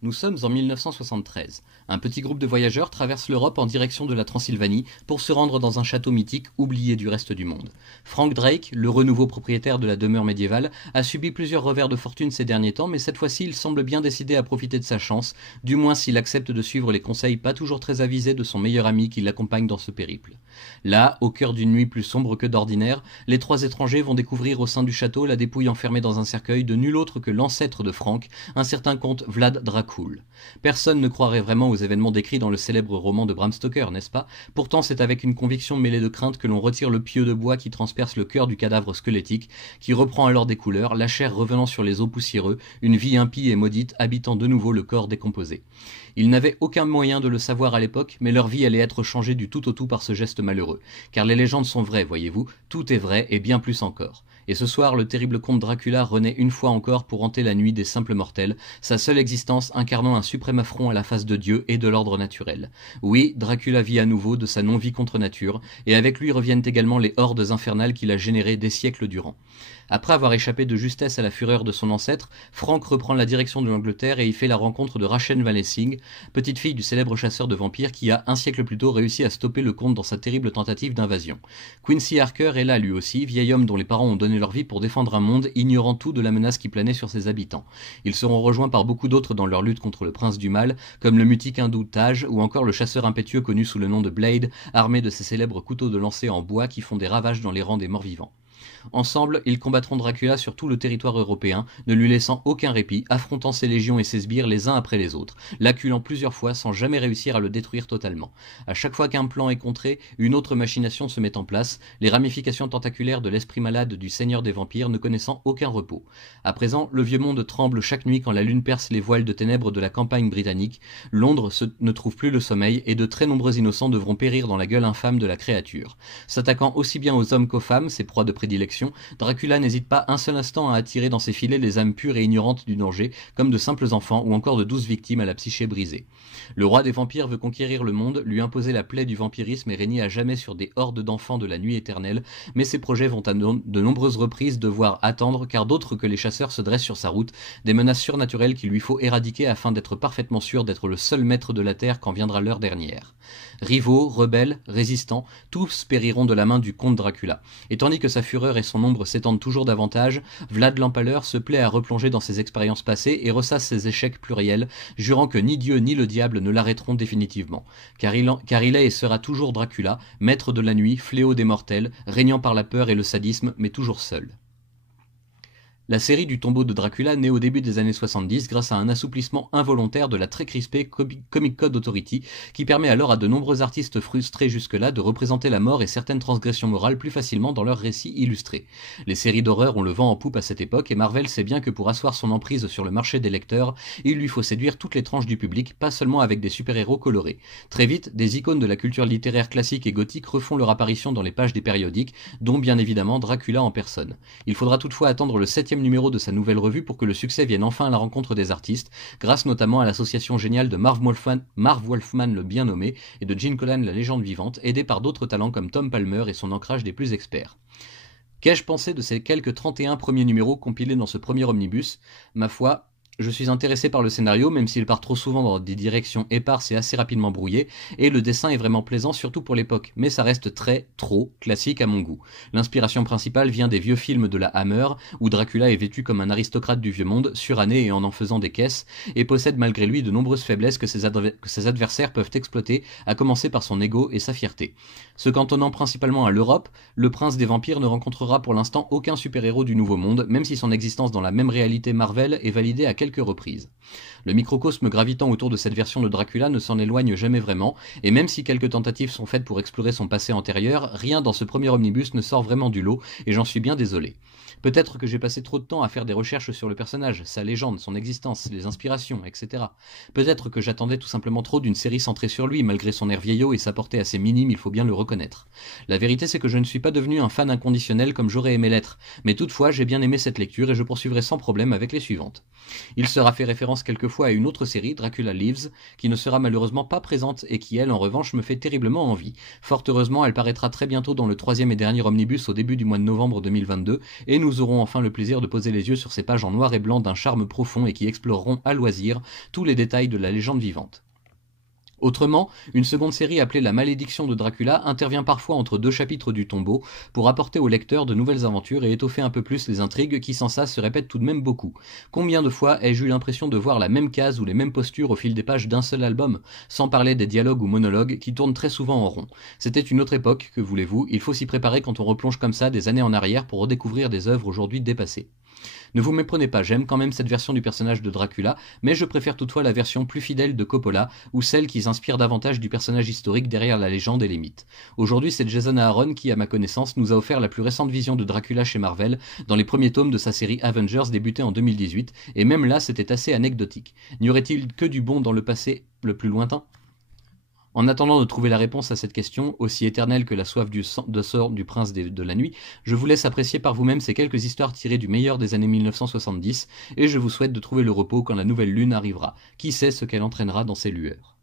Nous sommes en 1973. Un petit groupe de voyageurs traverse l'Europe en direction de la Transylvanie pour se rendre dans un château mythique oublié du reste du monde. Frank Drake, le renouveau propriétaire de la demeure médiévale, a subi plusieurs revers de fortune ces derniers temps, mais cette fois-ci il semble bien décidé à profiter de sa chance, du moins s'il accepte de suivre les conseils pas toujours très avisés de son meilleur ami qui l'accompagne dans ce périple. Là, au cœur d'une nuit plus sombre que d'ordinaire, les trois étrangers vont découvrir au sein du château la dépouille enfermée dans un cercueil de nul autre que l'ancêtre de Frank, un certain comte Vlad Dracul. Personne ne croirait vraiment aux événements décrits dans le célèbre roman de Bram Stoker, n'est-ce pas? Pourtant, c'est avec une conviction mêlée de crainte que l'on retire le pieu de bois qui transperce le cœur du cadavre squelettique, qui reprend alors des couleurs, la chair revenant sur les os poussiéreux, une vie impie et maudite habitant de nouveau le corps décomposé. Ils n'avaient aucun moyen de le savoir à l'époque, mais leur vie allait être changée du tout au tout par ce geste malheureux. Car les légendes sont vraies, voyez-vous, tout est vrai et bien plus encore. Et ce soir, le terrible comte Dracula renaît une fois encore pour hanter la nuit des simples mortels, sa seule existence incarnant un suprême affront à la face de Dieu et de l'ordre naturel. Oui, Dracula vit à nouveau de sa non-vie contre nature, et avec lui reviennent également les hordes infernales qu'il a générées des siècles durant. Après avoir échappé de justesse à la fureur de son ancêtre, Frank reprend la direction de l'Angleterre et y fait la rencontre de Rachel Van Helsing, petite fille du célèbre chasseur de vampires qui a, un siècle plus tôt, réussi à stopper le comte dans sa terrible tentative d'invasion. Quincy Harker est là lui aussi, vieil homme dont les parents ont donné leur vie pour défendre un monde, ignorant tout de la menace qui planait sur ses habitants. Ils seront rejoints par beaucoup d'autres dans leur lutte contre le prince du mal, comme le mutique hindou Taj, ou encore le chasseur impétueux connu sous le nom de Blade, armé de ses célèbres couteaux de lancer en bois qui font des ravages dans les rangs des morts-vivants. Ensemble, ils combattront Dracula sur tout le territoire européen, ne lui laissant aucun répit, affrontant ses légions et ses sbires les uns après les autres, l'acculant plusieurs fois sans jamais réussir à le détruire totalement. À chaque fois qu'un plan est contré, une autre machination se met en place, les ramifications tentaculaires de l'esprit malade du seigneur des vampires ne connaissant aucun repos. À présent, le vieux monde tremble chaque nuit quand la lune perce les voiles de ténèbres de la campagne britannique, Londres ne trouve plus le sommeil et de très nombreux innocents devront périr dans la gueule infâme de la créature. S'attaquant aussi bien aux hommes qu'aux femmes, ses proies de prédilection, Dracula n'hésite pas un seul instant à attirer dans ses filets les âmes pures et ignorantes du danger, comme de simples enfants ou encore de douces victimes à la psyché brisée. Le roi des vampires veut conquérir le monde, lui imposer la plaie du vampirisme et régner à jamais sur des hordes d'enfants de la nuit éternelle, mais ses projets vont à de nombreuses reprises devoir attendre car d'autres que les chasseurs se dressent sur sa route, des menaces surnaturelles qu'il lui faut éradiquer afin d'être parfaitement sûr d'être le seul maître de la terre quand viendra l'heure dernière. Rivaux, rebelles, résistants, tous périront de la main du comte Dracula. Et tandis que sa fureur et son ombre s'étendent toujours davantage, Vlad l'Empaleur se plaît à replonger dans ses expériences passées et ressasse ses échecs pluriels, jurant que ni Dieu ni le diable ne l'arrêteront définitivement. Car il est et sera toujours Dracula, maître de la nuit, fléau des mortels, régnant par la peur et le sadisme, mais toujours seul. La série du tombeau de Dracula naît au début des années 70 grâce à un assouplissement involontaire de la très crispée Comic Code Authority qui permet alors à de nombreux artistes frustrés jusque-là de représenter la mort et certaines transgressions morales plus facilement dans leurs récits illustrés. Les séries d'horreur ont le vent en poupe à cette époque et Marvel sait bien que pour asseoir son emprise sur le marché des lecteurs, il lui faut séduire toutes les tranches du public, pas seulement avec des super-héros colorés. Très vite, des icônes de la culture littéraire classique et gothique refont leur apparition dans les pages des périodiques, dont bien évidemment Dracula en personne. Il faudra toutefois attendre le 7e numéro de sa nouvelle revue pour que le succès vienne enfin à la rencontre des artistes, grâce notamment à l'association géniale de Marv Wolfman le bien nommé et de Gene Colan la légende vivante, aidé par d'autres talents comme Tom Palmer et son ancrage des plus experts. Qu'ai-je pensé de ces quelques 31 premiers numéros compilés dans ce premier omnibus? Ma foi, je suis intéressé par le scénario, même s'il part trop souvent dans des directions éparses et assez rapidement brouillées, et le dessin est vraiment plaisant, surtout pour l'époque, mais ça reste trop classique à mon goût. L'inspiration principale vient des vieux films de la Hammer, où Dracula est vêtu comme un aristocrate du vieux monde, suranné et en faisant des caisses, et possède malgré lui de nombreuses faiblesses que ses adversaires peuvent exploiter, à commencer par son ego et sa fierté. Se cantonnant principalement à l'Europe, le prince des vampires ne rencontrera pour l'instant aucun super-héros du Nouveau Monde, même si son existence dans la même réalité Marvel est validée à quelques reprises. Le microcosme gravitant autour de cette version de Dracula ne s'en éloigne jamais vraiment, et même si quelques tentatives sont faites pour explorer son passé antérieur, rien dans ce premier omnibus ne sort vraiment du lot, et j'en suis bien désolé. Peut-être que j'ai passé trop de temps à faire des recherches sur le personnage, sa légende, son existence, les inspirations, etc. Peut-être que j'attendais tout simplement trop d'une série centrée sur lui, malgré son air vieillot et sa portée assez minime, il faut bien le reconnaître. La vérité c'est que je ne suis pas devenu un fan inconditionnel comme j'aurais aimé l'être, mais toutefois j'ai bien aimé cette lecture et je poursuivrai sans problème avec les suivantes. Il sera fait référence quelquefois à une autre série, Dracula Lives, qui ne sera malheureusement pas présente et qui, elle, en revanche, me fait terriblement envie. Fort heureusement, elle paraîtra très bientôt dans le 3e et dernier omnibus au début du mois de novembre 2022, et nous aurons enfin le plaisir de poser les yeux sur ces pages en noir et blanc d'un charme profond et qui exploreront à loisir tous les détails de la légende vivante. Autrement, une seconde série appelée La Malédiction de Dracula intervient parfois entre 2 chapitres du tombeau pour apporter au lecteur de nouvelles aventures et étoffer un peu plus les intrigues qui sans ça se répètent tout de même beaucoup. Combien de fois ai-je eu l'impression de voir la même case ou les mêmes postures au fil des pages d'un seul album, sans parler des dialogues ou monologues qui tournent très souvent en rond. C'était une autre époque, que voulez-vous, il faut s'y préparer quand on replonge comme ça des années en arrière pour redécouvrir des œuvres aujourd'hui dépassées. Ne vous méprenez pas, j'aime quand même cette version du personnage de Dracula, mais je préfère toutefois la version plus fidèle de Coppola, ou celle qui s'inspire davantage du personnage historique derrière la légende et les mythes. Aujourd'hui, c'est Jason Aaron qui, à ma connaissance, nous a offert la plus récente vision de Dracula chez Marvel, dans les premiers tomes de sa série Avengers débutée en 2018, et même là c'était assez anecdotique. N'y aurait-il que du bon dans le passé le plus lointain ? En attendant de trouver la réponse à cette question, aussi éternelle que la soif de sort du prince de la nuit, je vous laisse apprécier par vous-même ces quelques histoires tirées du meilleur des années 1970, et je vous souhaite de trouver le repos quand la nouvelle lune arrivera. Qui sait ce qu'elle entraînera dans ses lueurs.